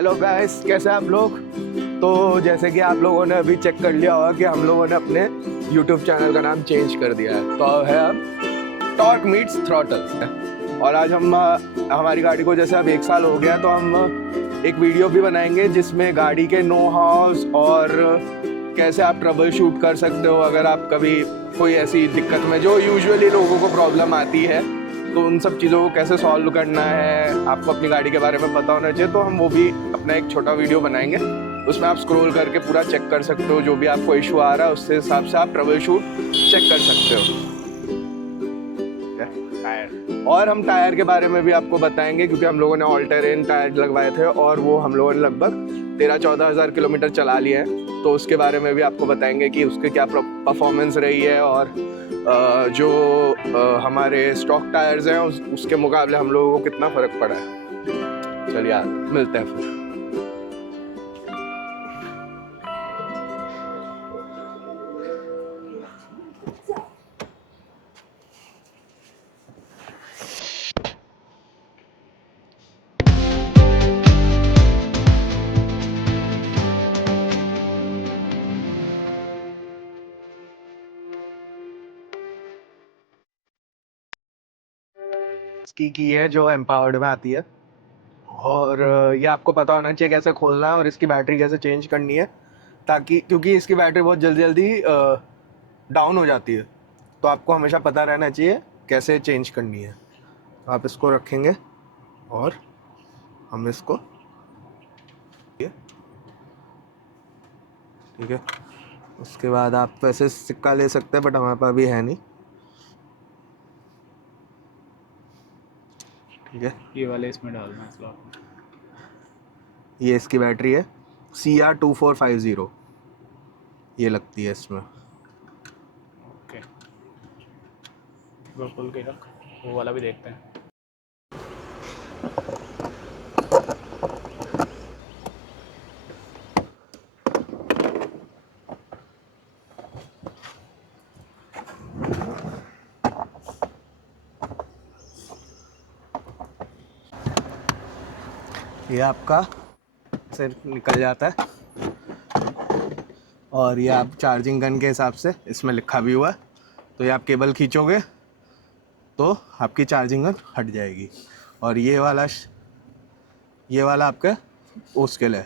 Hello guys, कैसे आप लोग। तो जैसे कि आप लोगों ने अभी चेक कर लिया होगा कि हम लोगों ने अपने YouTube चैनल का नाम चेंज कर दिया है। तो है अब टॉर्क मीट्स थ्रॉटल। और आज हम हमारी गाड़ी को जैसे अब 1 साल हो गया, तो हम एक वीडियो भी बनाएंगे जिसमें गाड़ी के नो हाउस और कैसे आप ट्रबल शूट कर सकते हो अगर आप कभी कोई ऐसी दिक्कत में जो यूजुअली लोगों को प्रॉब्लम आती है, तो उन सब चीज़ों को कैसे सॉल्व करना है, आपको अपनी गाड़ी के बारे में पता होना चाहिए। तो हम वो भी अपना एक छोटा वीडियो बनाएंगे, उसमें आप स्क्रॉल करके पूरा चेक कर सकते हो, जो भी आपको इशू आ रहा है उससे हिसाब से आप ट्रबल शूट चेक कर सकते हो। टायर, और हम टायर के बारे में भी आपको बताएंगे क्योंकि हम लोगों ने ऑल टेरेन टायर लगवाए थे और वो हम लोगों ने लगभग 13-14 हज़ार किलोमीटर चला लिए हैं। तो उसके बारे में भी आपको बताएंगे कि उसके क्या परफॉर्मेंस रही है और जो हमारे स्टॉक टायर्स हैं उसके मुकाबले हम लोगों को कितना फ़र्क पड़ा है। चलिए यार, मिलते हैं फिर। इसकी की है जो एम्पावर्ड में आती है, और ये आपको पता होना चाहिए कैसे खोलना है और इसकी बैटरी कैसे चेंज करनी है, ताकि क्योंकि इसकी बैटरी बहुत जल्दी जल्दी डाउन हो जाती है, तो आपको हमेशा पता रहना चाहिए कैसे चेंज करनी है। तो आप इसको रखेंगे और हम इसको, ठीक है। उसके बाद आप वैसे सिक्का ले सकते हैं बट हमारे पास अभी है नहीं, ठीक है। ये वाले इसमें डालना है स्लॉट में। ये इसकी बैटरी है CR2450, ये लगती है इसमें। ओके, वो खोल के रख, वो वाला भी देखते हैं। ये आपका से निकल जाता है और ये आप चार्जिंग गन के हिसाब से इसमें लिखा भी हुआ है, तो ये आप केबल खींचोगे तो आपकी चार्जिंग गन हट जाएगी। और ये वाला आपके उसके लिए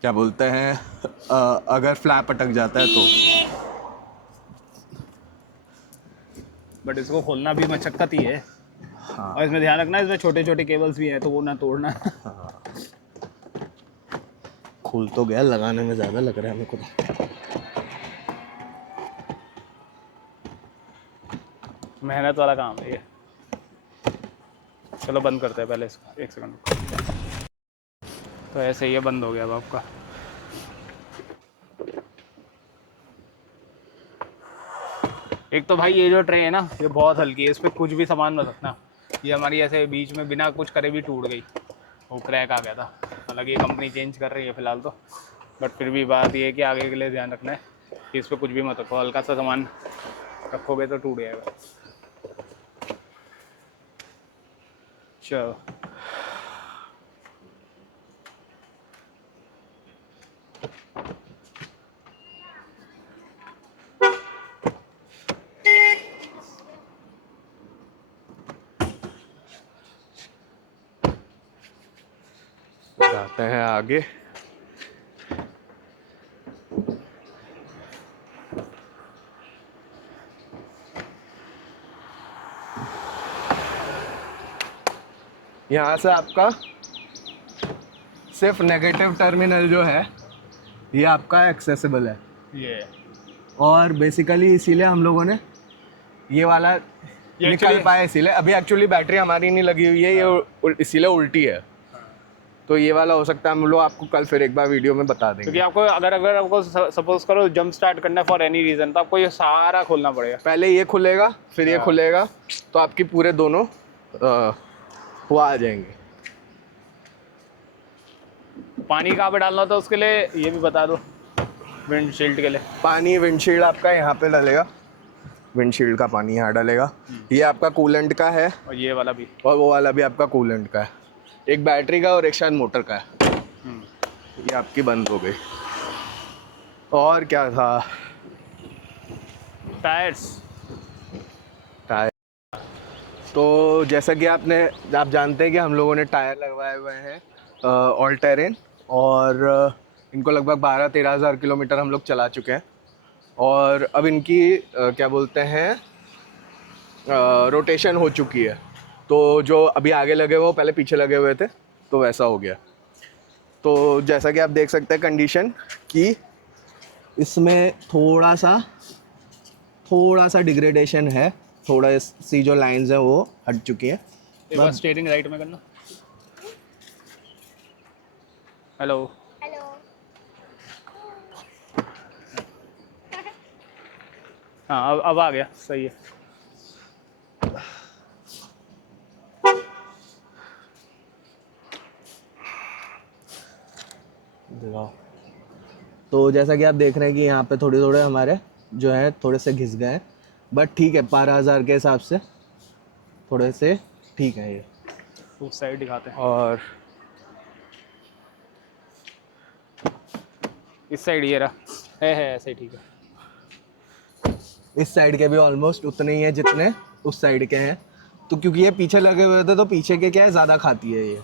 क्या बोलते हैं, अगर फ्लैप अटक जाता है तो। बट इसको खोलना भी मशक्कत ही है। हाँ, और इसमें ध्यान रखना, इसमें छोटे छोटे केबल्स भी हैं तो वो ना तोड़ना। हाँ। खुल तो गया, लगाने में ज़्यादा लग रहा है मेरे को। मेहनत वाला काम है ये। चलो बंद करते हैं पहले इसको, 1 सेकंड। तो ऐसे ये बंद हो गया अब आपका। एक तो भाई ये जो ट्रे है ना, ये बहुत हल्की है, इस पर कुछ भी सामान मत रखना। ये हमारी ऐसे बीच में बिना कुछ करे भी टूट गई, वो क्रैक आ गया था। हालांकि ये कंपनी चेंज कर रही है फ़िलहाल तो, बट फिर भी बात ये है कि आगे के लिए ध्यान रखना है कि इस पर कुछ भी मत रखो। हल्का सा सामान रखोगे तो टूट जाएगा। चलो, जाते हैं आगे। यहाँ से आपका सिर्फ नेगेटिव टर्मिनल जो है ये आपका एक्सेसिबल है, ये और बेसिकली इसीलिए हम लोगों ने ये वाला निकाल पाया, इसीलिए अभी एक्चुअली बैटरी हमारी नहीं लगी हुई है, ये इसीलिए उल्टी है। तो ये वाला हो सकता है, हम लोग आपको कल फिर एक बार वीडियो में बता देंगे। क्योंकि आपको अगर आपको सपोज करो जंप स्टार्ट करना है फॉर एनी रीज़न, तो आपको ये सारा खोलना पड़ेगा। पहले ये खुलेगा फिर ये खुलेगा, तो आपकी पूरे दोनों वो आ जाएंगे। पानी कहाँ पे डालना होता है उसके लिए ये भी बता दो। विंडशील्ड के लिए पानी विंडशील्ड आपका यहाँ पे डलेगा, विंडशील्ड का पानी यहाँ डलेगा। ये आपका कूलेंट का है और ये वाला भी, और वो वाला भी आपका कूलेंट का है। एक बैटरी का और एक शायद मोटर का है। ये आपकी बंद हो गई। और क्या था? टायर्स। टायर। तो जैसा कि आप जानते हैं कि हम लोगों ने टायर लगवाए हुए हैं ऑल टेरेन, और इनको लगभग 12-13 हज़ार किलोमीटर हम लोग चला चुके हैं। और अब इनकी क्या बोलते हैं, रोटेशन हो चुकी है। तो जो अभी आगे लगे हुए वो पहले पीछे लगे हुए थे, तो वैसा हो गया। तो जैसा कि आप देख सकते हैं कंडीशन कि इसमें थोड़ा सा डिग्रेडेशन है, थोड़ा सी जो लाइंस हैं वो हट चुकी हैं। एक बार स्टीयरिंग राइट में करना। हेलो। हाँ अब आ गया, सही है। दिखाओ। तो जैसा कि आप देख रहे हैं कि यहाँ पे थोड़े हमारे जो है थोड़े से घिस गए हैं, बट ठीक है, 12,000 के हिसाब से थोड़े से ठीक है ये। उस साइड दिखाते हैं, और इस साइड ये रहा है ऐसे ही ठीक है। इस साइड के भी ऑलमोस्ट उतने ही हैं जितने उस साइड के हैं। तो क्योंकि ये पीछे लगे हुए थे तो पीछे के क्या है, ज़्यादा खाती है ये।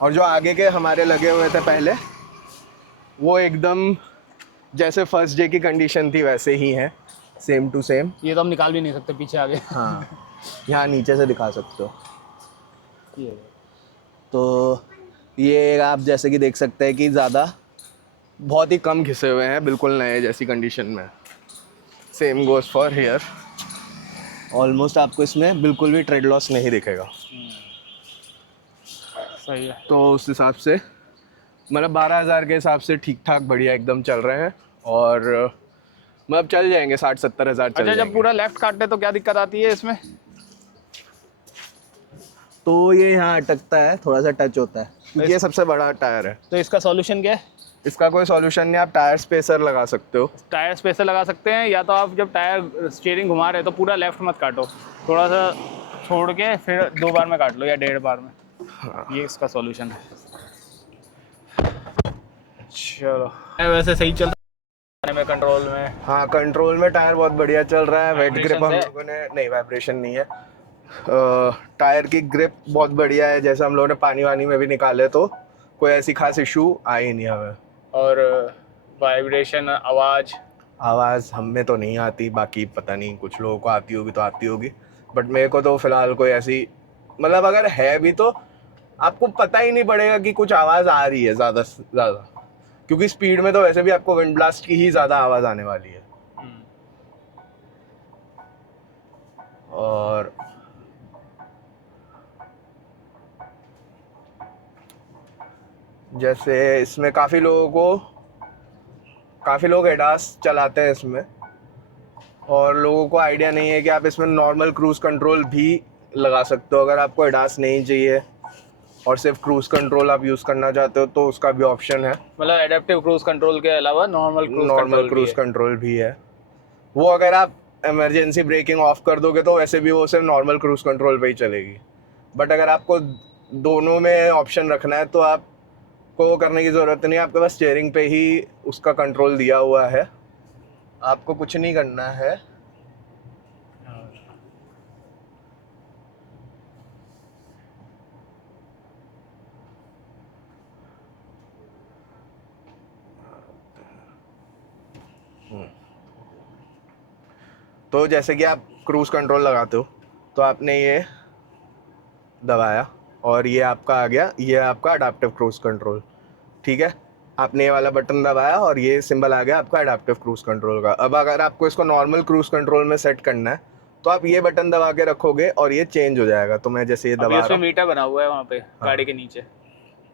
और जो आगे के हमारे लगे हुए थे पहले, वो एकदम जैसे फर्स्ट डे की कंडीशन थी वैसे ही हैं, सेम टू सेम। ये तो हम निकाल भी नहीं सकते पीछे आगे। हाँ, यहाँ नीचे से दिखा सकते हो। ये तो ये आप जैसे कि देख सकते हैं कि बहुत ही कम घिसे हुए हैं, बिल्कुल नए जैसी कंडीशन में। Same goes for here. Almost आपको इसमें बिल्कुल भी ट्रेड लॉस नहीं दिखेगा। सही है। तो उस हिसाब से मतलब 12,000 के हिसाब से ठीक ठाक बढ़िया एकदम चल रहे हैं। और मतलब चल जाएंगे 60-70 हज़ार चल अच्छा, जाएंगे। जब पूरा लेफ्ट काटते तो क्या दिक्कत आती है इसमें? तो ये यहाँ अटकता है, थोड़ा सा टच होता है, क्योंकि ये सबसे बड़ा टायर है। तो इसका सॉल्यूशन क्या है? इसका कोई सॉल्यूशन नहीं, आप टायर स्पेसर लगा सकते हो। टायर स्पेसर लगा सकते हैं, या तो आप जब टायर स्टीयरिंग घुमा रहे हो तो पूरा लेफ्ट मत काटो, थोड़ा सा छोड़ के फिर 2 बार में काट लो या 1.5 बार में। हाँ। ये इसका सॉल्यूशन है। चलो, वैसे सही चल रहा है में, कंट्रोल में। हाँ, कंट्रोल में टायर बहुत बढ़िया चल रहा है। वेट ग्रिप हम Vibrations है? लोगों ने नहीं, वाइब्रेशन नहीं है। टायर की ग्रिप बहुत बढ़िया है, जैसे हम लोगों ने पानी वानी में भी निकाले तो कोई ऐसी खास इशू आई नहीं हमें। और वाइब्रेशन, आवाज़ हम में तो नहीं आती, बाकी पता नहीं कुछ लोगों को आती होगी तो आती होगी, बट मेरे को तो फिलहाल कोई ऐसी, मतलब अगर है भी तो आपको पता ही नहीं पड़ेगा कि कुछ आवाज़ आ रही है ज़्यादा से ज़्यादा, क्योंकि स्पीड में तो वैसे भी आपको विंड ब्लास्ट की ही ज़्यादा आवाज़ आने वाली है। और जैसे इसमें काफ़ी लोग एडास चलाते हैं इसमें, और लोगों को आइडिया नहीं है कि आप इसमें नॉर्मल क्रूज़ कंट्रोल भी लगा सकते हो। अगर आपको एडास नहीं चाहिए और सिर्फ क्रूज़ कंट्रोल आप यूज़ करना चाहते हो तो उसका भी ऑप्शन है। मतलब एडेप्टिव क्रूज कंट्रोल के अलावा नॉर्मल क्रूज़ कंट्रोल भी है। वो अगर आप इमरजेंसी ब्रेकिंग ऑफ कर दोगे तो वैसे भी वो सिर्फ नॉर्मल क्रूज़ कंट्रोल पे ही चलेगी। बट अगर आपको दोनों में ऑप्शन रखना है तो आपको वो करने की ज़रूरत नहीं है, आपके पास स्टीयरिंग पे ही उसका कंट्रोल दिया हुआ है, आपको कुछ नहीं करना है। तो जैसे कि आप क्रूज़ कंट्रोल लगाते हो तो आपने ये दबाया और ये आपका आ गया, ये आपका अडाप्टिव क्रूज़ कंट्रोल। ठीक है, आपने ये वाला बटन दबाया और ये सिंबल आ गया आपका अडाप्टिव क्रूज़ कंट्रोल का। अब अगर आपको इसको नॉर्मल क्रूज़ कंट्रोल में सेट करना है तो आप ये बटन दबा के रखोगे और ये चेंज हो जाएगा। तो मैं जैसे ये दबा रहा हूँ, मीटर बना हुआ है वहाँ पे गाड़ी के नीचे।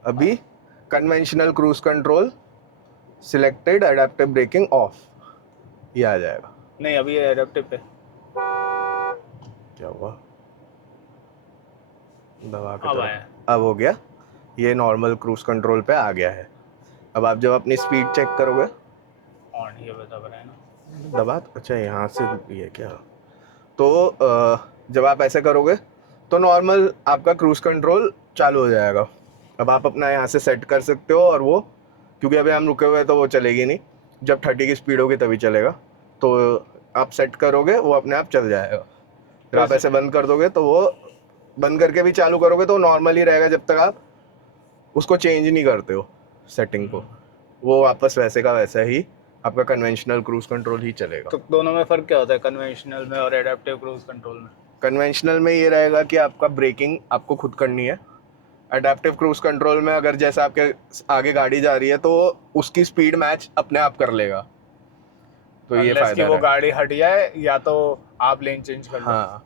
अभी conventional cruise control selected, adaptive braking off, ये आ जाएगा। नहीं, अभी एडेप्टिव पे क्या हुआ, दबा के अब आया। अब हो गया, ये नॉर्मल क्रूज़ कंट्रोल पे आ गया है। अब आप जब अपनी स्पीड चेक करोगे, ऑन ये बता रहा है ना, दबा, अच्छा यहाँ से ये क्या, तो जब आप ऐसे करोगे तो नॉर्मल आपका क्रूज़ कंट्रोल चालू हो जाएगा। अब आप अपना यहाँ से सेट कर सकते हो और वो क्योंकि अभी हम रुके हुए हैं तो वो चलेगी नहीं, जब 30 की स्पीड होगी तभी चलेगा। तो आप सेट करोगे वो अपने आप चल जाएगा। फिर आप ऐसे बंद कर दोगे तो वो, बंद करके भी चालू करोगे तो नॉर्मल ही रहेगा जब तक आप उसको चेंज नहीं करते हो सेटिंग को, वो वापस वैसे का वैसा ही आपका कन्वेंशनल क्रूज कंट्रोल ही चलेगा। तो दोनों में फ़र्क क्या होता है, कन्वेंशनल में और एडेप्टिव क्रूज कंट्रोल में? कन्वेंशनल में ये रहेगा कि आपका ब्रेकिंग आपको खुद करनी है। एडेप्टिव क्रूज कंट्रोल में अगर जैसे आपके आगे गाड़ी जा रही है तो उसकी स्पीड मैच अपने आप कर लेगा, तो ये Unless कि फायदा वो है। गाड़ी हट जाए या तो आप लेन चेंज कर लो। हाँ,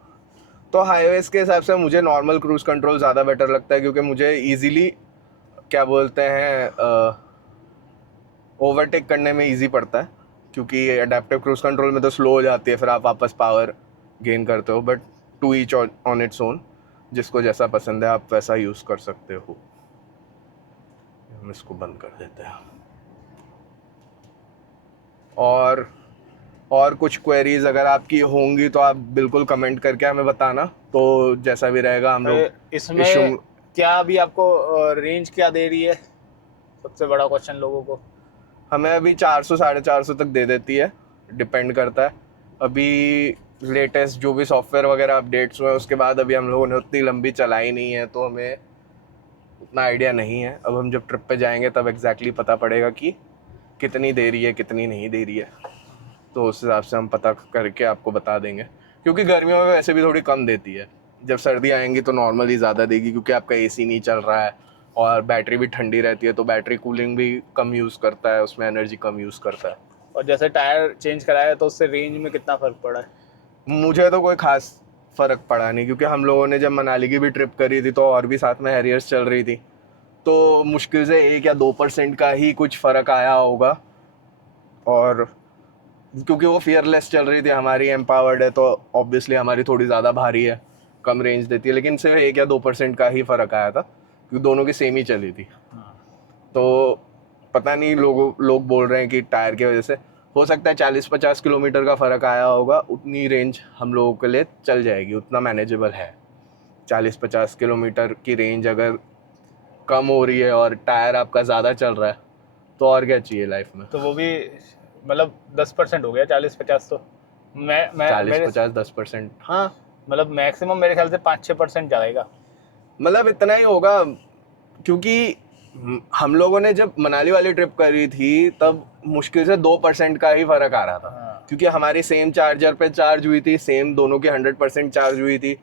तो हाईवेज के हिसाब से मुझे नॉर्मल क्रूज कंट्रोल ज़्यादा बेटर लगता है, क्योंकि मुझे इजीली क्या बोलते हैं ओवरटेक करने में इजी पड़ता है, क्योंकि एडेप्टिव क्रूज कंट्रोल में तो स्लो हो जाती है, फिर आप वापस पावर गेन करते हो। But to each on its own, जिसको जैसा पसंद है आप वैसा यूज़ कर सकते हो। हम इसको बंद कर देते हैं। और कुछ क्वेरीज अगर आपकी होंगी तो आप बिल्कुल कमेंट करके हमें बताना, तो जैसा भी रहेगा हम लोग इसमें इशू। क्या अभी आपको रेंज क्या दे रही है, सबसे बड़ा क्वेश्चन लोगों को? हमें अभी 400 450 तक दे देती है, डिपेंड करता है। अभी लेटेस्ट जो भी सॉफ्टवेयर वगैरह अपडेट्स हुए उसके बाद अभी हम लोगों ने उतनी लंबी चलाई नहीं है, तो हमें उतना आइडिया नहीं है। अब हम जब ट्रिप पे जाएंगे तब एग्जैक्टली पता पड़ेगा कि कितनी दे रही है कितनी नहीं दे रही है, तो उस हिसाब से हम पता करके आपको बता देंगे। क्योंकि गर्मियों में वैसे भी थोड़ी कम देती है, जब सर्दी आएंगी तो नॉर्मली ज़्यादा देगी, क्योंकि आपका एसी नहीं चल रहा है और बैटरी भी ठंडी रहती है, तो बैटरी कूलिंग भी कम यूज़ करता है, उसमें एनर्जी कम यूज़ करता है। और जैसे टायर चेंज कराया तो उससे रेंज में कितना फ़र्क पड़ा है? मुझे तो कोई खास फ़र्क पड़ा नहीं, क्योंकि हम लोगों ने जब मनाली की भी ट्रिप करी थी तो और भी साथ में हैरियर्स चल रही थी, तो मुश्किल से 1 या 2% का ही कुछ फ़र्क आया होगा। और क्योंकि वो फियरलेस चल रही थी, हमारी एम्पावर्ड है तो ऑब्वियसली हमारी थोड़ी ज़्यादा भारी है, कम रेंज देती है, लेकिन सिर्फ 1 या 2% का ही फ़र्क आया था, क्योंकि दोनों की सेम ही चली थी। तो पता नहीं, लोग बोल रहे हैं कि टायर की वजह से हो सकता है 40-50 किलोमीटर का फ़र्क आया होगा, उतनी रेंज हम लोगों के लिए चल जाएगी, उतना मैनेजेबल है। 40-50 किलोमीटर की रेंज अगर कम हो रही है और टायर आपका ज़्यादा चल रहा है तो और क्या चाहिए लाइफ में। तो वो भी मतलब 10% हो गया, 40-50 तो मैं 40-50 10%, हाँ मतलब मैक्सिमम मेरे ख्याल से 5-6% जाएगा। मतलब इतना ही होगा, क्योंकि हम लोगों ने जब मनाली वाली ट्रिप करी थी तब मुश्किल से 2% का ही फ़र्क आ रहा था। हाँ। क्योंकि हमारी सेम चार्जर पे चार्ज हुई थी, सेम दोनों की 100% चार्ज हुई थी,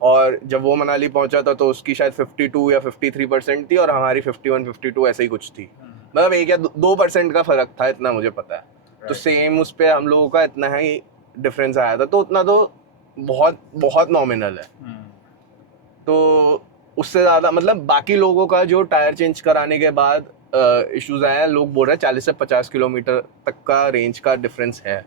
और जब वो मनाली पहुंचा था तो उसकी शायद 52 या 53% थी और हमारी 51-52 ऐसे ही कुछ थी। मतलब 1 या 2% का फ़र्क था, इतना मुझे पता है। तो सेम उस पर हम लोगों का इतना ही डिफरेंस आया था, तो उतना तो बहुत बहुत नॉमिनल है। तो उससे ज़्यादा मतलब बाकी लोगों का जो टायर चेंज कराने के बाद इश्यूज आए हैं, लोग बोल रहे हैं 40 से 50 किलोमीटर तक का रेंज का डिफरेंस है।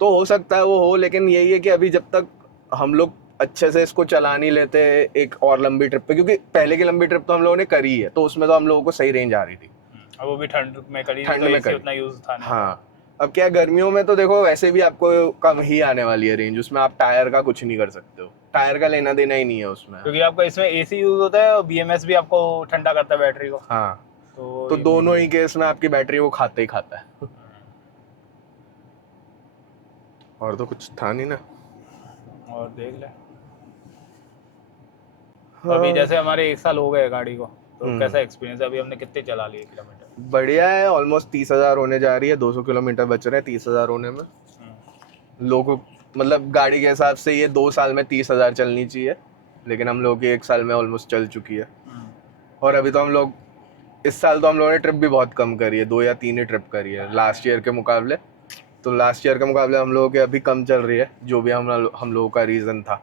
तो हो सकता है वो हो, लेकिन यही है कि अभी जब तक हम लोग अच्छे से इसको चला नहीं लेते एक और लंबी ट्रिप पे, क्योंकि पहले की लंबी ट्रिप तो हम लोगों ने करी है, तो उसमें तो हम लोगों को सही रेंज आ रही थी। अब वो भी ठंड में करी, ठंड तो में AC करी। उतना यूज था नहीं। हाँ, अब क्या गर्मियों में तो देखो वैसे भी आपको कम ही आने वाली है रेंज, उसमें आप टायर का कुछ नहीं कर सकते हो, टायर का लेना देना ही नहीं है उसमें। क्योंकि आपका इसमें AC यूज होता है और BMS भी आपको ठंडा करता है बैटरी को। हाँ, तो तो दोनों ही केस में आपकी बैटरी वो खाता ही खाता है। और तो कुछ था नहीं ना। और देख ले, हाँ। अभी जैसे हमारे 1 साल हो गए गाड़ी को, तो कैसा एक्सपीरियंस है? अभी हमने कितने चला लिए किलोमीटर? बढ़िया है, ऑलमोस्ट 30,000 होने जा रही है, 200 किलोमीटर बच रहे हैं 30,000 होने में। लोगों मतलब गाड़ी के हिसाब से ये 2 साल में 30,000 चलनी चाहिए, लेकिन हम लोग की 1 साल में ऑलमोस्ट चल चुकी है। और अभी तो हम लोग इस साल तो हम लोगों ने ट्रिप भी बहुत कम करी है, 2 या 3 ही ट्रिप करी है लास्ट ईयर के मुकाबले। तो लास्ट ईयर के मुकाबले हम लोगों की अभी कम चल रही है, जो भी हम लोगों का रीज़न था।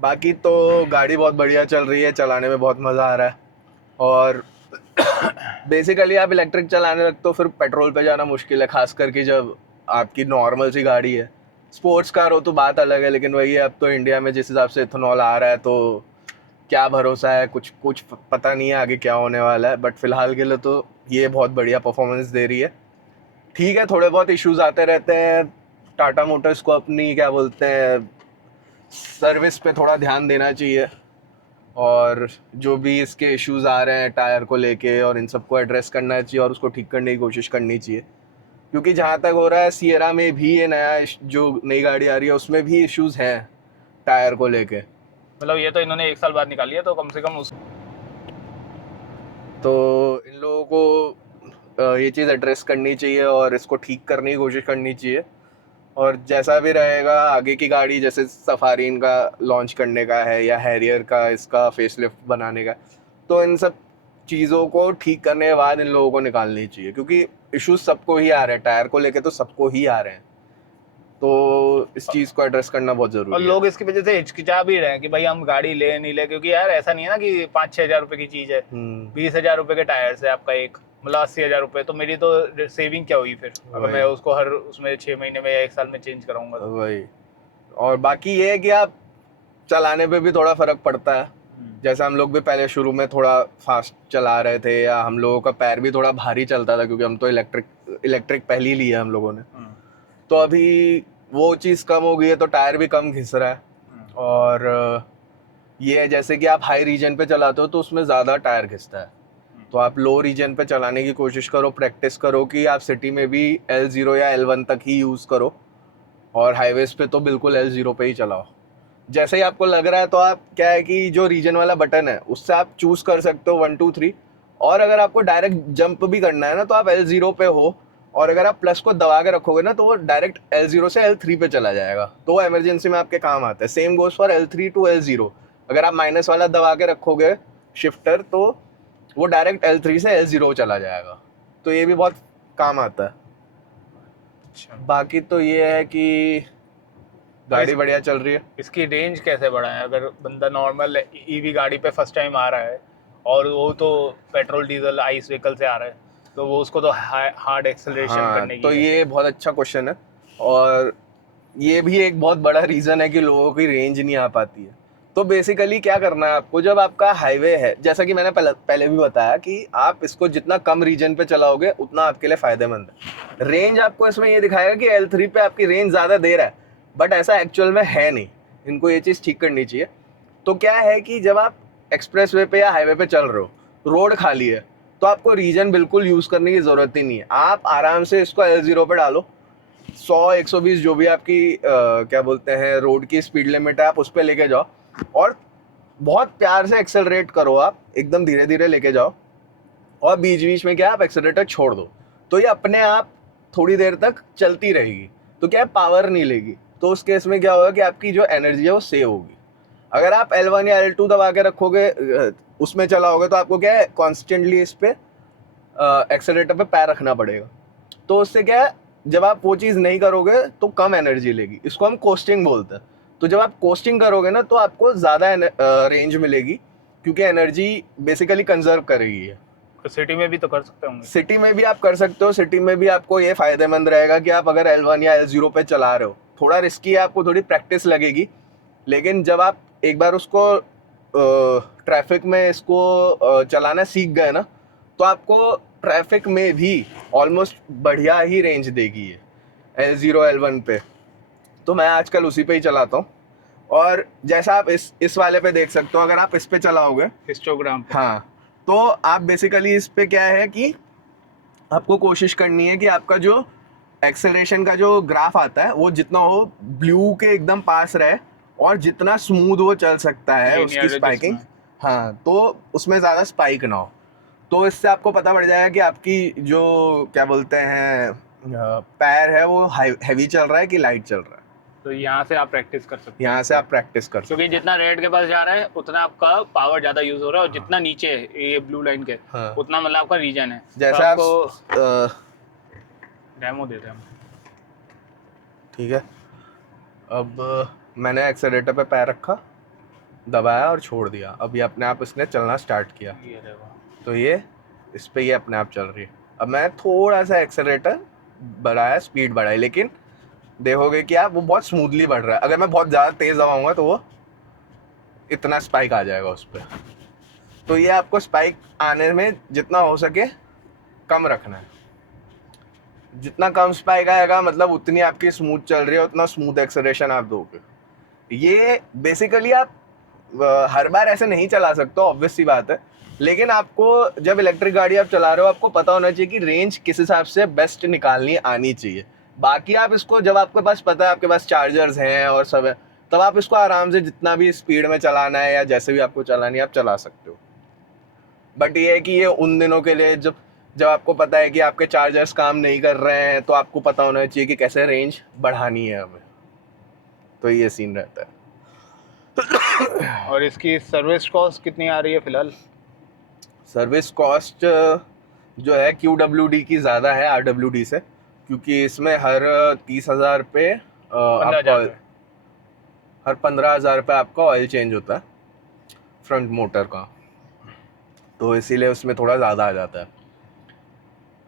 बाकी तो गाड़ी बहुत बढ़िया चल रही है, चलाने में बहुत मज़ा आ रहा है। और बेसिकली आप इलेक्ट्रिक चलाने लगते तो फिर पेट्रोल पे जाना मुश्किल है, खास करके जब आपकी नॉर्मल सी गाड़ी है। स्पोर्ट्स कार हो तो बात अलग है, लेकिन वही है, अब तो इंडिया में जिस हिसाब से इथेनॉल आ रहा है तो क्या भरोसा है, कुछ पता नहीं है आगे क्या होने वाला है। बट फिलहाल के लिए तो ये बहुत बढ़िया परफॉर्मेंस दे रही है। ठीक है, थोड़े बहुत इश्यूज आते रहते हैं, टाटा मोटर्स को अपनी क्या बोलते हैं सर्विस पे थोड़ा ध्यान देना चाहिए, और जो भी इसके इश्यूज आ रहे हैं टायर को लेके, और इन सबको एड्रेस करना चाहिए और उसको ठीक करने की कोशिश करनी चाहिए। क्योंकि जहाँ तक हो रहा है, सियरा में भी ये नया जो नई गाड़ी आ रही है उसमें भी इश्यूज हैं टायर को लेके। मतलब ये तो इन्होंने 1 साल बाद निकाली है, तो कम से कम उस तो इन लोगों को ये चीज़ एड्रेस करनी चाहिए और इसको ठीक करने की कोशिश करनी चाहिए। और जैसा भी रहेगा आगे की गाड़ी, जैसे सफारी इनका लॉन्च करने का है या हैरियर का इसका फेसलिफ्ट बनाने का, तो इन सब चीज़ों को ठीक करने के बाद इन लोगों को निकालनी चाहिए। क्योंकि इश्यूज सबको ही आ रहे हैं, टायर को लेके तो सबको ही आ रहे हैं। तो इस चीज़ को एड्रेस करना बहुत और ज़रूरी है। लोग इसकी वजह से हिचकिचा भी रहे हैं कि भाई हम गाड़ी ले नहीं ले, क्योंकि यार ऐसा नहीं है ना कि 5-6 हज़ार रुपए की चीज है। 20,000 रुपए के टायर्स है आपका एक, मतलब 80,000 रुपए, तो मेरी तो सेविंग क्या हुई फिर अगर वही। मैं उसको हर उसमें 6 महीने में या 1 साल में चेंज कराऊंगा तो। वही। और बाकी ये है कि आप चलाने पे भी थोड़ा फर्क पड़ता है। जैसे हम लोग भी पहले शुरू में थोड़ा फास्ट चला रहे थे, या हम लोगों का पैर भी थोड़ा भारी चलता था, क्योंकि हम तो इलेक्ट्रिक पहले ही लिया हम लोगों ने। तो अभी वो चीज़ कम हो गई है, तो टायर भी कम घिस रहा है। और ये है जैसे कि आप हाई रीजन पे चलाते हो तो उसमें ज़्यादा टायर घिसता है। तो आप लो रीजन पे चलाने की कोशिश करो, प्रैक्टिस करो कि आप सिटी में भी L0 या L1 तक ही यूज़ करो, और हाईवेज पे तो बिल्कुल L0 पे ही चलाओ। जैसे ही आपको लग रहा है, तो आप क्या है कि जो रीजन वाला बटन है उससे आप चूज़ कर सकते हो 1 2 3, और अगर आपको डायरेक्ट जंप भी करना है ना तो आप L0 पे हो, और अगर आप प्लस को दबा के रखोगे ना तो वो डायरेक्ट L0 से L3 पे चला जाएगा, तो वो इमरजेंसी में आपके काम आता है। Same goes for L3 to L0। अगर आप माइनस वाला दबा के रखोगे शिफ्टर, तो वो डायरेक्ट L3 से L0 चला जाएगा। तो ये भी बहुत काम आता है। अच्छा, बाकी तो ये है कि गाड़ी बढ़िया चल रही है। इसकी रेंज कैसे बढ़ाएं? अगर बंदा नॉर्मल ईवी गाड़ी पे फर्स्ट टाइम आ रहा है और वो तो पेट्रोल डीजल आइस व्हीकल से आ रहा है, तो वो उसको तो हार्ड एक्सेलरेशन हाँ, करने की तो है। ये बहुत अच्छा क्वेश्चन है, और ये भी एक बहुत बड़ा रीज़न है कि लोगों की रेंज नहीं आ पाती है। तो बेसिकली क्या करना है आपको, जब आपका हाईवे है, जैसा कि मैंने पहले भी बताया कि आप इसको जितना कम रीजन पे चलाओगे उतना आपके लिए फ़ायदेमंद है। रेंज आपको इसमें ये दिखाएगा कि L3 पे आपकी रेंज ज़्यादा दे रहा है, बट ऐसा एक्चुअल में है नहीं। इनको ये चीज़ ठीक करनी चाहिए। तो क्या है कि जब आप एक्सप्रेस वे पे या हाईवे पे चल रहे हो, रोड खाली है, तो आपको रीजन बिल्कुल यूज़ करने की ज़रूरत ही नहीं है। आप आराम से इसको L0 पे डालो, 100 120 जो भी आपकी क्या बोलते हैं रोड की स्पीड लिमिट है, आप उस पर लेके जाओ, और बहुत प्यार से एक्सेलरेट करो। आप एकदम धीरे धीरे लेके जाओ, और बीच बीच में क्या आप एक्सेलरेटर छोड़ दो, तो ये अपने आप थोड़ी देर तक चलती रहेगी। तो क्या है, पावर नहीं लेगी। तो उस केस में क्या होगा कि आपकी जो एनर्जी है वो सेव होगी। अगर आप L1 या L2 दबा के रखोगे, उसमें चलाओगे, तो आपको क्या है कॉन्स्टेंटली इस पे एक्सेलरेटर पे पैर रखना पड़ेगा। तो उससे क्या है, जब आप वो चीज़ नहीं करोगे तो कम एनर्जी लेगी। इसको हम कोस्टिंग बोलते हैं। तो जब आप कोस्टिंग करोगे ना तो आपको ज़्यादा रेंज मिलेगी, क्योंकि एनर्जी बेसिकली कंजर्व करेगी है। तो सिटी में भी तो कर सकते होंगे। सिटी में भी आप कर सकते हो। सिटी में भी आपको ये फ़ायदेमंद रहेगा कि आप अगर L1 या L0 पे चला रहे हो, थोड़ा रिस्की है, आपको थोड़ी प्रैक्टिस लगेगी, लेकिन जब आप एक बार उसको ट्रैफिक में इसको चलाना सीख गए ना, तो आपको ट्रैफिक में भी ऑलमोस्ट बढ़िया ही रेंज देगी ये L0 L1 पे। तो मैं आजकल उसी पे ही चलाता हूँ। और जैसा आप इस वाले पे देख सकते हो, अगर आप इस पे चलाओगे, हिस्टोग्राम पे। हाँ, तो आप बेसिकली इस पे क्या है कि आपको कोशिश करनी है कि आपका जो एक्सेलरेशन का जो ग्राफ आता है वो जितना हो ब्लू के एकदम पास रहे, और जितना स्मूथ वो चल सकता है Linear उसकी स्पाइकिंग, जिसमें। हाँ, तो उसमें ज़्यादा स्पाइक ना हो। तो इससे आपको पता पड़ जाएगा कि आपकी जो क्या बोलते हैं पैर है वो हैवी चल रहा है कि लाइट चल रहा है। तो यहाँ से आप प्रैक्टिस कर सकते हैं। यहाँ से आप प्रैक्टिस कर सकते क्योंकि जितना रेड के पास जा रहा है उतना आपका पावर ज्यादा यूज हो रहा है, और जितना नीचे है ये ब्लू लाइन के, हाँ। उतना मतलब आपका रीजन है। हो। जैसे तो आप डेमो देते हैं हम। ठीक है, अब मैंने एक्सेलरेटर पे पैर रखा, दबाया और छोड़ दिया। अब ये अपने आप इसने चलना स्टार्ट किया, ये देखो। तो ये इस पे ये अपने आप चल रही है। अब मैं थोड़ा सा एक्सेलरेटर बढ़ाया, स्पीड बढ़ाई, लेकिन देखोगे कि आप वो बहुत स्मूथली बढ़ रहा है। अगर मैं बहुत ज़्यादा तेज़ दबाऊंगा तो वो इतना स्पाइक आ जाएगा उस पर। तो ये आपको स्पाइक आने में जितना हो सके कम रखना है। जितना कम स्पाइक आएगा मतलब उतनी आपकी स्मूथ चल रही है, उतना स्मूथ एक्सेलरेशन आप दोगे। ये बेसिकली आप हर बार ऐसे नहीं चला सकते, ऑब्वियस सी बात है, लेकिन आपको जब इलेक्ट्रिक गाड़ी आप चला रहे हो आपको पता होना चाहिए कि रेंज किस हिसाब से बेस्ट निकालनी आनी चाहिए। बाकी आप इसको जब आपके पास पता है, आपके पास चार्जर्स हैं और सब है, तब आप इसको आराम से जितना भी स्पीड में चलाना है या जैसे भी आपको चलानी है आप चला सकते हो। बट ये है कि ये उन दिनों के लिए जब जब आपको पता है कि आपके चार्जर्स काम नहीं कर रहे हैं, तो आपको पता होना चाहिए कि कैसे रेंज बढ़ानी है हमें। तो ये सीन रहता है। और इसकी सर्विस कॉस्ट कितनी आ रही है फिलहाल? सर्विस कॉस्ट जो है QWD की ज़्यादा है RWD से, क्योंकि इसमें हर 30,000 पे हर 15,000 पे आपका ऑयल चेंज होता है फ्रंट मोटर का, तो इसीलिए उसमें थोड़ा ज़्यादा आ जाता है।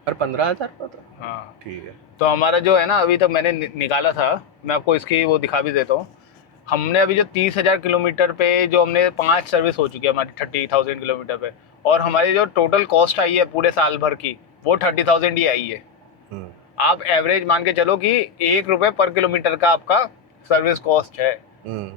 हर 15,000 का था। हाँ ठीक है। तो हमारा जो है ना, अभी तक मैंने निकाला था, मैं आपको इसकी वो दिखा भी देता हूँ। हमने अभी जो 30,000 किलोमीटर पे जो हमने 5 सर्विस हो चुकी है हमारी 30,000 किलोमीटर पे, और हमारी जो टोटल कॉस्ट आई है पूरे साल भर की वो 30,000 ही आई है। आप एवरेज मान के चलो कि 1 रुपये पर किलोमीटर का आपका सर्विस कॉस्ट है।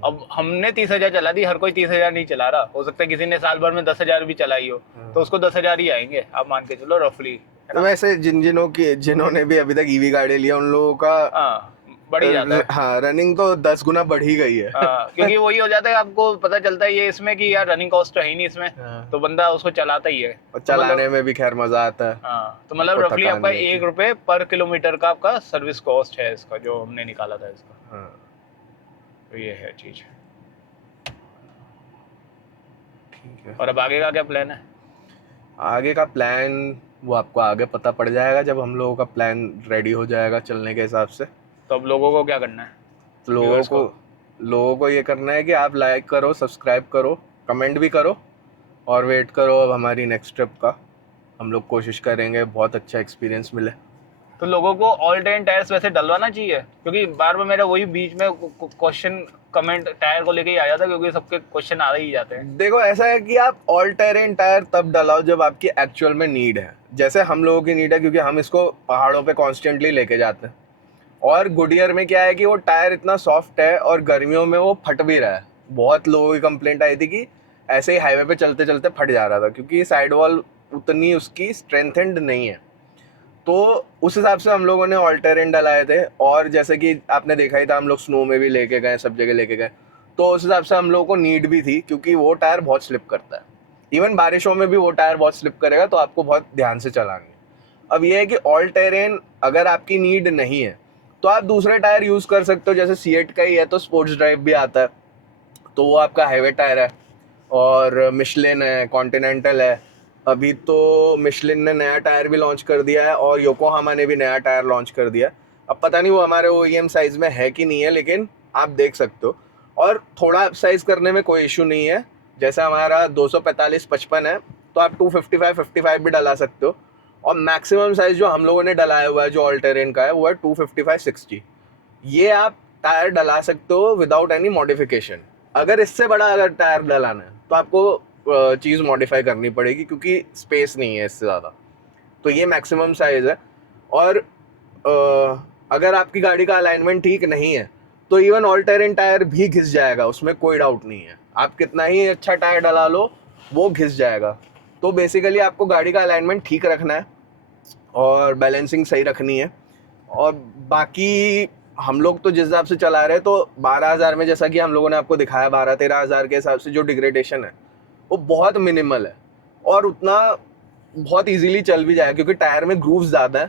अब हमने 30,000 चला दी, हर कोई 30,000 नहीं चला रहा, हो सकता है किसी ने साल भर में 10,000 भी चलाई हो, तो उसको 10,000 ही आएंगे, आप मान के चलो रफली। तो वैसे जिन्होंने भी अभी तक ईवी गाड़ी लिया उन लोगों का बढ़ ही जाता है। हाँ, रनिंग तो 10 गुना बढ़ ही गई है। क्योंकि वही हो जाता है, आपको पता चलता है ये इसमें कि यार रनिंग कॉस्ट तो है ही नहीं इसमें, तो बंदा उसको चलाता ही है, और चलाने में भी खैर मजा आता है। तो मतलब रफली आपका 1 रुपये पर किलोमीटर का आपका सर्विस कॉस्ट है इसका, जो हमने निकाला था इसका। तो ये है चीज। ठीक है। और अब आगे का क्या प्लान है? आगे का प्लान वो आपको आगे पता पड़ जाएगा जब हम लोगों का प्लान रेडी हो जाएगा चलने के हिसाब से। तो अब लोगों को क्या करना है? तो लोगों को ये करना है कि आप लाइक करो, सब्सक्राइब करो, कमेंट भी करो, और वेट करो अब हमारी नेक्स्ट ट्रिप का। हम लोग कोशिश करेंगे बहुत अच्छा एक्सपीरियंस मिले। तो लोगों को ऑल्टरनेट टायर्स वैसे डलवाना चाहिए, क्योंकि बार बार मेरा वही बीच में क्वेश्चन कमेंट टायर को लेके ही आ जाता है, क्योंकि सबके क्वेश्चन आ ही जाते हैं। देखो ऐसा है कि आप ऑल टेरेन टायर तब डलाओ जब आपकी एक्चुअल में नीड है, जैसे हम लोगों की नीड है, क्योंकि हम इसको पहाड़ों पे कॉन्स्टेंटली लेके जाते हैं। और गुडियर में क्या है कि वो टायर इतना सॉफ्ट है और गर्मियों में वो फट भी रहा है। बहुत लोगों की कंप्लेंट आई थी कि ऐसे ही हाईवे पे चलते चलते फट जा रहा था, क्योंकि साइड वॉल उतनी उसकी स्ट्रेंथेंड नहीं है। तो उस हिसाब से हम लोगों ने ऑल्टरेन डलाए थे, और जैसे कि आपने देखा ही था हम लोग स्नो में भी लेके गए, सब जगह लेके गए, तो उस हिसाब से हम लोगों को नीड भी थी, क्योंकि वो टायर बहुत स्लिप करता है। इवन बारिशों में भी वो टायर बहुत स्लिप करेगा, तो आपको बहुत ध्यान से चलाएंगे। अब ये है कि ऑल टेरेन अगर आपकी नीड नहीं है तो आप दूसरे टायर यूज़ कर सकते हो, जैसे सीएट का ही है तो स्पोर्ट्स ड्राइव भी आता है, तो वो आपका हाईवे टायर है। और मिशलिन है, कॉन्टिनेंटल है। अभी तो मिशलिन ने नया टायर भी लॉन्च कर दिया है, और योकोहामा ने भी नया टायर लॉन्च कर दिया है। अब पता नहीं वो हमारे OEM साइज़ में है कि नहीं है, लेकिन आप देख सकते हो। और थोड़ा साइज़ करने में कोई इशू नहीं है, जैसे हमारा 245-55 है तो आप 255-55 भी डला सकते हो। और मैक्सिमम साइज़ जो हम लोगों ने डलाया हुआ है जो ऑल टेरेन का है वो है 255-60। ये आप टायर डला सकते हो विदाउट एनी मॉडिफिकेशन। अगर इससे बड़ा अगर टायर डलाना है तो आपको चीज़ मॉडिफाई करनी पड़ेगी, क्योंकि स्पेस नहीं है इससे ज़्यादा। तो ये मैक्सिमम साइज़ है। और अगर आपकी गाड़ी का अलाइनमेंट ठीक नहीं है तो इवन ऑल टेरेन टायर भी घिस जाएगा, उसमें कोई डाउट नहीं है। आप कितना ही अच्छा टायर डला लो वो घिस जाएगा। तो बेसिकली आपको गाड़ी का अलाइनमेंट ठीक रखना है और बैलेंसिंग सही रखनी है। और बाकी हम लोग तो जिस हिसाब से चला रहे हैं तो 12,000 में, जैसा कि हम लोगों ने आपको दिखाया, 12-13 हज़ार के हिसाब से जो डिग्रेडेशन है वो बहुत मिनिमल है, और उतना बहुत इजीली चल भी जाएगा, क्योंकि टायर में ग्रूव्स ज़्यादा है,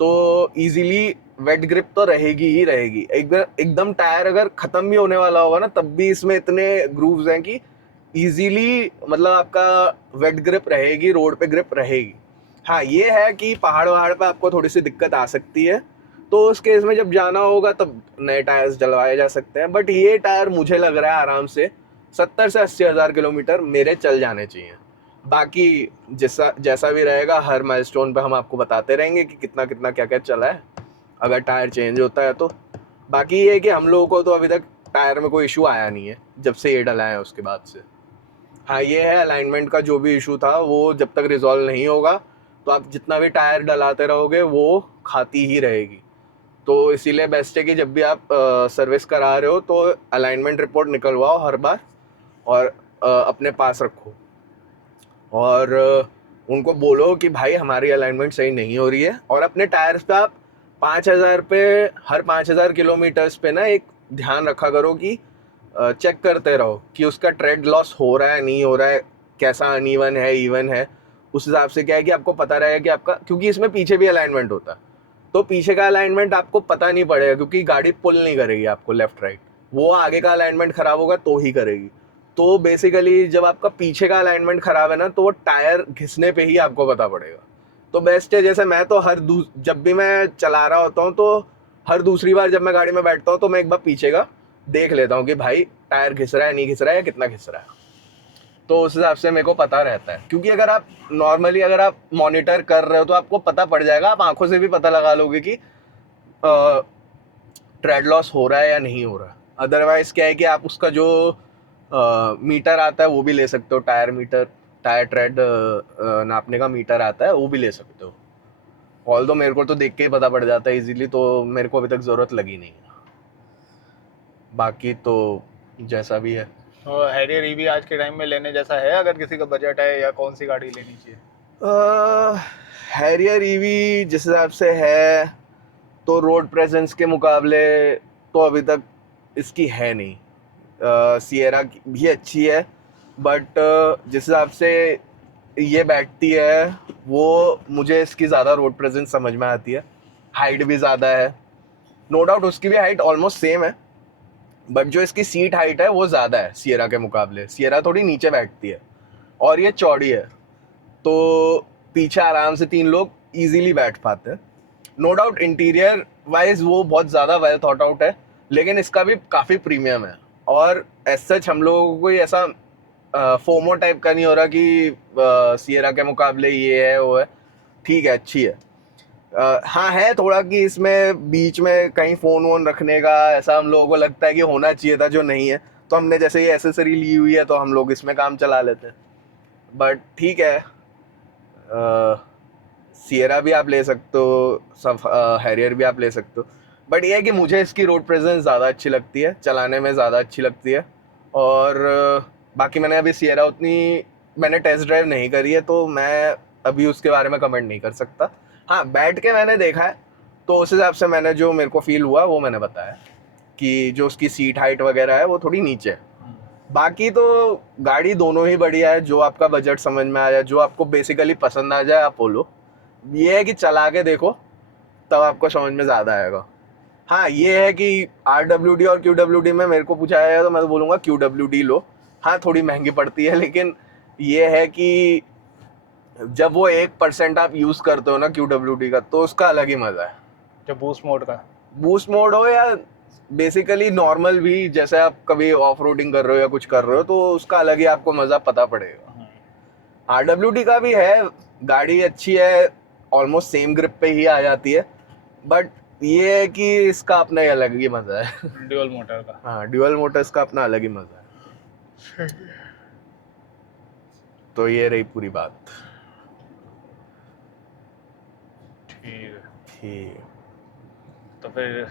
तो इजीली वेट ग्रिप तो रहेगी ही रहेगी। एकदम टायर अगर ख़त्म भी होने वाला होगा ना, तब भी इसमें इतने ग्रूव्स हैं कि इजीली मतलब आपका वेट ग्रिप रहेगी, रोड पे ग्रिप रहेगी। हाँ, ये है कि पहाड़ पे आपको थोड़ी सी दिक्कत आ सकती है, तो उस केस में जब जाना होगा तब नए टायर्स डलवाए जा सकते हैं। बट ये टायर मुझे लग रहा है आराम से 70 से 80 हज़ार किलोमीटर मेरे चल जाने चाहिए। बाकी जैसा भी रहेगा हर माइलस्टोन पे हम आपको बताते रहेंगे कि कितना कितना क्या क्या चला है, अगर टायर चेंज होता है तो। बाकी ये है कि हम लोगों को तो अभी तक टायर में कोई इशू आया नहीं है जब से ये डला है उसके बाद से। हाँ, ये है अलाइनमेंट का जो भी इशू था वो जब तक रिजॉल्व नहीं होगा तो आप जितना भी टायर डलाते रहोगे वो खाती ही रहेगी। तो इसीलिए बेस्ट है कि जब भी आप सर्विस करा रहे हो तो अलाइनमेंट रिपोर्ट निकलवाओ हर बार, और अपने पास रखो और उनको बोलो कि भाई हमारी अलाइनमेंट सही नहीं हो रही है। और अपने टायर्स पे आप 5000 पे हर 5000 किलोमीटर्स पे ना एक ध्यान रखा करो कि चेक करते रहो कि उसका ट्रेड लॉस हो रहा है नहीं हो रहा है, कैसा अनइवन है इवन है। उस हिसाब से क्या है कि आपको पता रहेगा कि आपका, क्योंकि इसमें पीछे भी अलाइनमेंट होता है तो पीछे का अलाइनमेंट आपको पता नहीं पड़ेगा क्योंकि गाड़ी पुल नहीं करेगी आपको लेफ्ट राइट, वो आगे का अलाइनमेंट खराब होगा तो ही करेगी। तो बेसिकली जब आपका पीछे का अलाइनमेंट खराब है ना तो वो टायर घिसने पे ही आपको पता पड़ेगा। तो बेस्ट है, जैसे मैं तो जब भी मैं चला रहा होता हूँ तो हर दूसरी बार जब मैं गाड़ी में बैठता हूँ तो मैं एक बार पीछे का देख लेता हूँ कि भाई टायर घिस रहा है नहीं घिस रहा है या कितना घिस रहा है। तो उस हिसाब से मेरे को पता रहता है, क्योंकि अगर आप नॉर्मली अगर आप मॉनिटर कर रहे हो तो आपको पता पड़ जाएगा, आप आंखों से भी पता लगा लोगे कि ट्रेड लॉस हो रहा है या नहीं हो रहा। अदरवाइज क्या है कि आप उसका जो मीटर आता है वो भी ले सकते हो, टायर मीटर, टायर ट्रेड नापने का मीटर आता है वो भी ले सकते हो। ऑल दो मेरे को तो देख के ही पता पड़ जाता है इजीली, तो मेरे को अभी तक ज़रूरत लगी नहीं। बाकी तो जैसा भी है। तो हैरियर ईवी आज के टाइम में लेने जैसा है अगर किसी का बजट है, या कौन सी गाड़ी लेनी चाहिए? हैरियर ईवी जिस हिसाब से है तो रोड प्रेजेंस के मुकाबले तो अभी तक इसकी है नहीं। सिएरा भी अच्छी है बट जिस हिसाब से ये बैठती है वो मुझे इसकी ज़्यादा रोड प्रेजेंस समझ में आती है। हाइट भी ज़्यादा है, नो डाउट उसकी भी हाइट ऑलमोस्ट सेम है, बट जो इसकी सीट हाइट है वो ज़्यादा है सिएरा के मुकाबले। सिएरा थोड़ी नीचे बैठती है और ये चौड़ी है तो पीछे आराम से 3 लोग इजीली बैठ पाते हैं। नो डाउट इंटीरियर वाइज वो बहुत ज़्यादा वेल थॉट आउट है, लेकिन इसका भी काफ़ी प्रीमियम है। और एज सच हम लोगों को कोई ऐसा फोमो टाइप का नहीं हो रहा कि सिएरा के मुकाबले ये है वो है, ठीक है अच्छी है। हाँ है थोड़ा कि इसमें बीच में कहीं फ़ोन वोन रखने का ऐसा हम लोगों को लगता है कि होना चाहिए था, जो नहीं है। तो हमने जैसे ये एसेसरी ली हुई है तो हम लोग इसमें काम चला लेते हैं, बट ठीक है। सिएरा भी आप ले सकते हो, सब हैरियर भी आप ले सकते हो, बट ये है कि मुझे इसकी रोड प्रेजेंस ज़्यादा अच्छी लगती है, चलाने में ज़्यादा अच्छी लगती है। और बाकी मैंने अभी सिएरा उतनी मैंने टेस्ट ड्राइव नहीं करी है तो मैं अभी उसके बारे में कमेंट नहीं कर सकता। हाँ बैठ के मैंने देखा है तो उस हिसाब से मैंने जो मेरे को फील हुआ वो मैंने बताया कि जो उसकी सीट हाइट वगैरह है वो थोड़ी नीचे है। बाकी तो गाड़ी दोनों ही बढ़िया है, जो आपका बजट समझ में आ जाए, जो आपको बेसिकली पसंद आ जाए आप बोलो। ये है कि चला के देखो तब आपको समझ में ज़्यादा आएगा। हाँ ये है कि RWD और QWD में मेरे को पूछा जाएगा तो मैं तो बोलूँगा QWD लो। हाँ थोड़ी महंगी पड़ती है, लेकिन ये है कि जब वो 1% आप यूज़ करते हो ना QWD का तो उसका अलग ही मज़ा है। जो बूस्ट मोड का, बूस्ट मोड हो या बेसिकली नॉर्मल भी, जैसे आप कभी ऑफ रोडिंग कर रहे हो या कुछ कर रहे हो तो उसका अलग ही आपको मज़ा पता पड़ेगा। RWD का भी है, गाड़ी अच्छी है, ऑलमोस्ट सेम ग्रिप पे ही आ जाती है, बट ये है कि इसका अपना ही अलग ही मज़ा है। ड्यूअल मोटर का। हाँ ड्यूअल मोटर्स का अपना अलग ही मज़ा है। तो ये रही पूरी बात। ठीक, तो फिर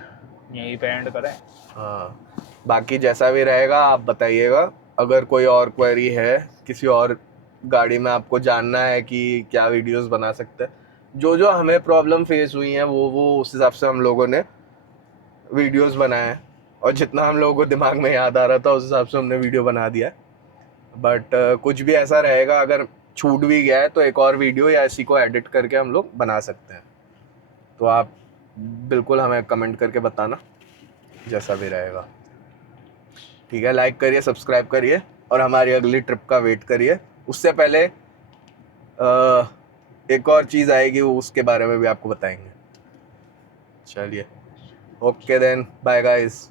यहीं पे एंड करें? हाँ बाकी जैसा भी रहेगा आप बताइएगा। अगर कोई और क्वेरी है, किसी और गाड़ी में आपको जानना है कि क्या वीडियोस बना सकते हैं, जो जो हमें प्रॉब्लम फेस हुई हैं वो उस हिसाब से हम लोगों ने वीडियोस बनाए हैं, और जितना हम लोगों को दिमाग में याद आ रहा था उस हिसाब से हमने वीडियो बना दिया है। बट कुछ भी ऐसा रहेगा अगर छूट भी गया है तो एक और वीडियो या इसी को एडिट करके हम लोग बना सकते हैं। तो आप बिल्कुल हमें कमेंट करके बताना जैसा भी रहेगा। ठीक है, लाइक करिए, सब्सक्राइब करिए और हमारी अगली ट्रिप का वेट करिए। उससे पहले एक और चीज़ आएगी, वो उसके बारे में भी आपको बताएंगे। चलिए, okay then, bye guys.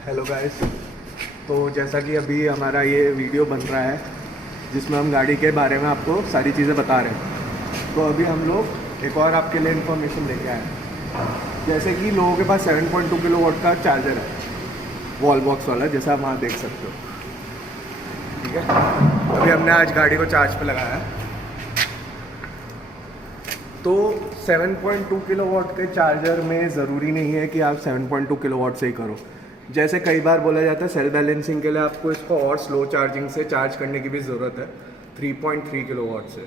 Hello guys, तो जैसा कि अभी हमारा ये वीडियो बन रहा है जिसमें हम गाड़ी के बारे में आपको सारी चीज़ें बता रहे हैं, तो अभी हम लोग एक और आपके लिए इन्फॉर्मेशन लेके आए हैं। जैसे कि लोगों के पास 7.2 किलोवाट का चार्जर है, वॉल बॉक्स वाला, जैसा आप वहाँ देख सकते हो। ठीक है, अभी हमने आज गाड़ी को चार्ज पे लगाया है। तो 7.2 किलोवाट के चार्जर में ज़रूरी नहीं है कि आप 7.2 किलोवाट से ही करो। जैसे कई बार बोला जाता है सेल बैलेंसिंग के लिए आपको इसको और स्लो चार्जिंग से चार्ज करने की भी ज़रूरत है 3.3 किलोवाट से,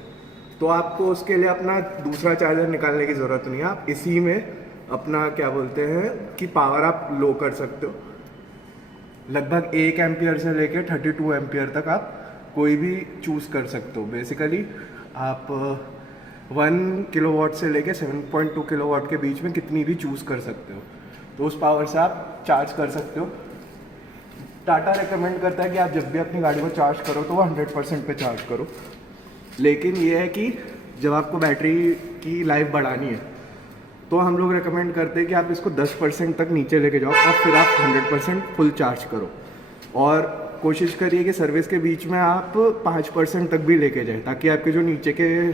तो आपको उसके लिए अपना दूसरा चार्जर निकालने की ज़रूरत नहीं है। आप इसी में अपना क्या बोलते हैं कि पावर आप लो कर सकते हो। लगभग 1 एम्पियर से लेके 32 एम्पियर तक आप कोई भी चूज़ कर सकते हो। बेसिकली आप 1 किलोवाट से लेके 7.2 किलोवाट के बीच में कितनी भी चूज़ कर सकते हो, तो उस पावर से आप चार्ज कर सकते हो। टाटा रेकमेंड करता है कि आप जब भी अपनी गाड़ी को चार्ज करो तो वो 100% पे चार्ज करो, लेकिन ये है कि जब आपको बैटरी की लाइफ बढ़ानी है तो हम लोग रेकमेंड करते हैं कि आप इसको 10% तक नीचे लेके जाओ और फिर आप 100% फुल चार्ज करो। और कोशिश करिए कि सर्विस के बीच में आप 5% तक भी लेके जाए, ताकि आपके जो नीचे के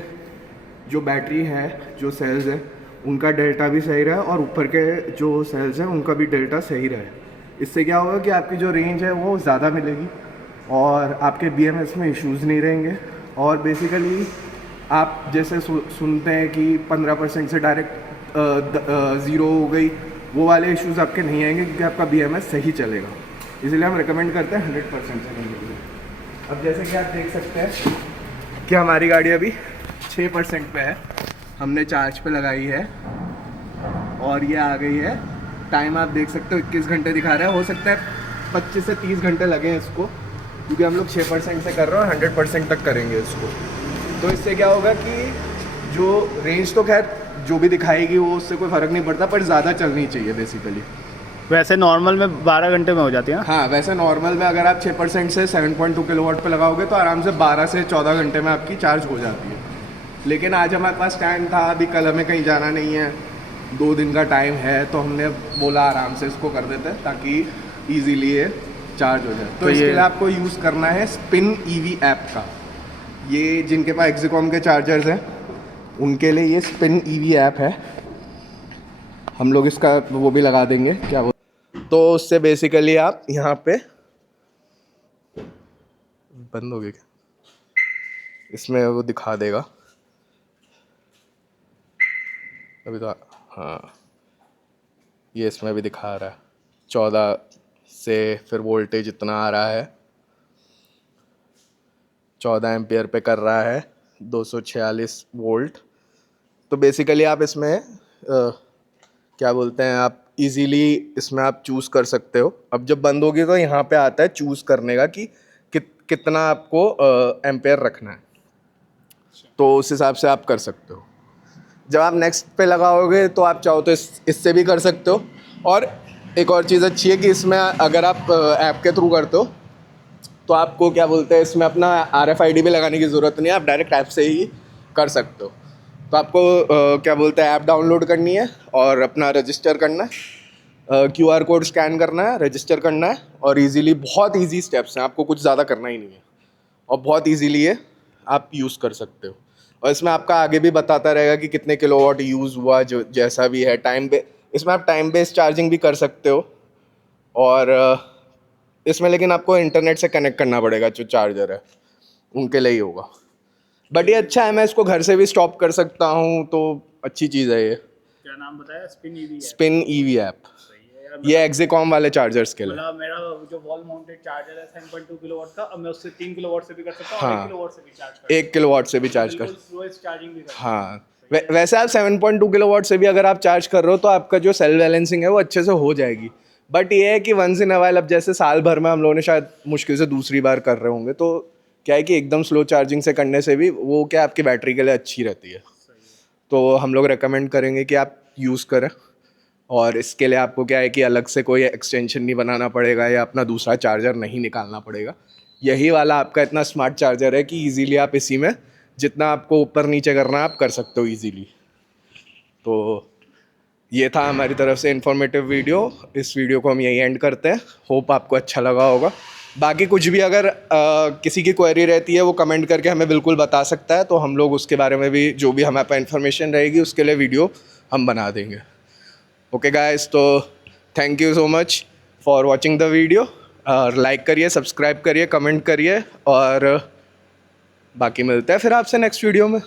जो बैटरी है, जो सेल्स हैं, उनका डेल्टा भी सही रहे और ऊपर के जो सेल्स हैं उनका भी डेल्टा सही रहे। इससे क्या होगा कि आपकी जो रेंज है वो ज़्यादा मिलेगी और आपके BMS में इश्यूज़ नहीं रहेंगे। और बेसिकली आप जैसे सुनते हैं कि 15% से डायरेक्ट 0 हो गई, वो वाले इश्यूज़ आपके नहीं आएंगे क्योंकि आपका BMS सही चलेगा। इसलिए हम रिकमेंड करते हैं 100% से करने के लिए। अब जैसे कि आप देख सकते हैं कि हमारी गाड़ी अभी 6% पे है, हमने चार्ज पे लगाई है और ये आ गई है। टाइम आप देख सकते हो 21 घंटे दिखा रहा है। हो सकता है 25 से 30 घंटे लगे इसको, क्योंकि हम लोग 6% से कर रहे हैं और 100% तक करेंगे इसको। तो इससे क्या होगा कि जो रेंज तो खैर जो भी दिखाएगी वो उससे कोई फ़र्क नहीं पड़ता, पर ज़्यादा चलनी चाहिए बेसिकली। वैसे नॉर्मल में 12 घंटे में हो जाती है ना? हाँ, वैसे नॉर्मल में अगर आप 6% से 7.2 किलोवाट पे लगाओगे तो आराम से 12 से 14 घंटे में आपकी चार्ज हो जाती है। लेकिन आज हमारे पास टाइम था, अभी कल हमें कहीं जाना नहीं है, 2 दिन का टाइम है, तो हमने बोला आराम से इसको कर देते हैं ताकि ईजीली ये चार्ज हो जाए। तो इसके लिए आपको यूज़ करना है स्पिन EV ऐप का। ये जिनके पास एक्सिकॉम के चार्जर्स हैं उनके लिए ये स्पिन EV ऐप है। हम लोग इसका वो भी लगा देंगे, क्या वो, तो उससे बेसिकली आप यहाँ पे बंद हो गया क्या, इसमें वो दिखा देगा अभी तो। हाँ, ये इसमें भी दिखा रहा है 14 से, फिर वोल्टेज इतना आ रहा है, 14 एम्पियर पे कर रहा है, 246 वोल्ट। तो बेसिकली आप इसमें क्या बोलते हैं, आप इजीली इसमें आप चूज़ कर सकते हो। अब जब बंद होगी तो यहाँ पे आता है चूज़ करने का कि कितना आपको एम्पेयर रखना है, तो उस हिसाब से आप कर सकते हो। जब आप नेक्स्ट पे लगाओगे तो आप चाहो तो इससे भी कर सकते हो। और एक और चीज़ अच्छी है कि इसमें अगर आप ऐप के थ्रू करते हो तो आपको क्या बोलते हैं, इसमें अपना RFID भी लगाने की ज़रूरत नहीं है, आप डायरेक्ट ऐप से ही कर सकते हो। तो आपको क्या बोलते हैं, ऐप डाउनलोड करनी है और अपना रजिस्टर करना है, QR कोड स्कैन करना है, रजिस्टर करना है, और इजीली, बहुत इजी स्टेप्स हैं, आपको कुछ ज़्यादा करना ही नहीं है और बहुत इजीली ये आप यूज़ कर सकते हो। और इसमें आपका आगे भी बताता रहेगा कि कितने किलोवाट यूज़ हुआ, जो जैसा भी है टाइम इसमें आप टाइम बेस्ड चार्जिंग भी कर सकते हो। और इसमें लेकिन आपको इंटरनेट से कनेक्ट करना पड़ेगा, जो चार्जर है उनके लिए ही होगा। बट ये अच्छा है, मैं इसको घर से भी स्टॉप कर सकता हूँ, तो अच्छी चीज़ है ये। क्या नाम बताया? Spin EV app. ये एक्सिकॉम वाले चार्जर्स के लिए। मतलब मेरा जो वॉल माउंटेड चार्जर है 7.2 किलोवाट का, अब मैं उससे 3 किलोवाट से भी कर सकता हूँ, हाँ, 1 किलोवाट से भी चार्ज कर 1 किलोवाट से भी चार्ज कर, स्लोएस्ट चार्जिंग भी कर। हाँ, वैसे आप 7.2 किलोवाट से भी अगर आप चार्ज कर रहे हो तो आपका जो सेल बैलेंसिंग है वो अच्छे से हो जाएगी। बट ये है कि वंस इन अ वाइल, अब जैसे साल भर में हम लोगों ने शायद मुश्किल से दूसरी बार कर रहे होंगे, तो क्या है कि एकदम स्लो चार्जिंग से करने से भी वो क्या आपकी बैटरी के लिए अच्छी रहती है। तो हम लोग रेकमेंड करेंगे कि आप यूज़ करें। और इसके लिए आपको क्या है कि अलग से कोई एक्सटेंशन नहीं बनाना पड़ेगा या अपना दूसरा चार्जर नहीं निकालना पड़ेगा। यही वाला आपका इतना स्मार्ट चार्जर है कि इजीली आप इसी में जितना आपको ऊपर नीचे करना है आप कर सकते हो इजीली। तो ये था हमारी तरफ से इन्फॉर्मेटिव वीडियो। इस वीडियो को हम यही एंड करते हैं। होप आपको अच्छा लगा होगा। बाकी कुछ भी अगर किसी की क्वेरी रहती है वो कमेंट करके हमें बिल्कुल बता सकता है, तो हम लोग उसके बारे में भी जो भी हमारे पास इन्फॉर्मेशन रहेगी उसके लिए वीडियो हम बना देंगे। ओके गाइस, तो thank you so much for watching the video. और लाइक करिए, सब्सक्राइब करिए, कमेंट करिए, और बाकी मिलते हैं फिर आपसे नेक्स्ट वीडियो में।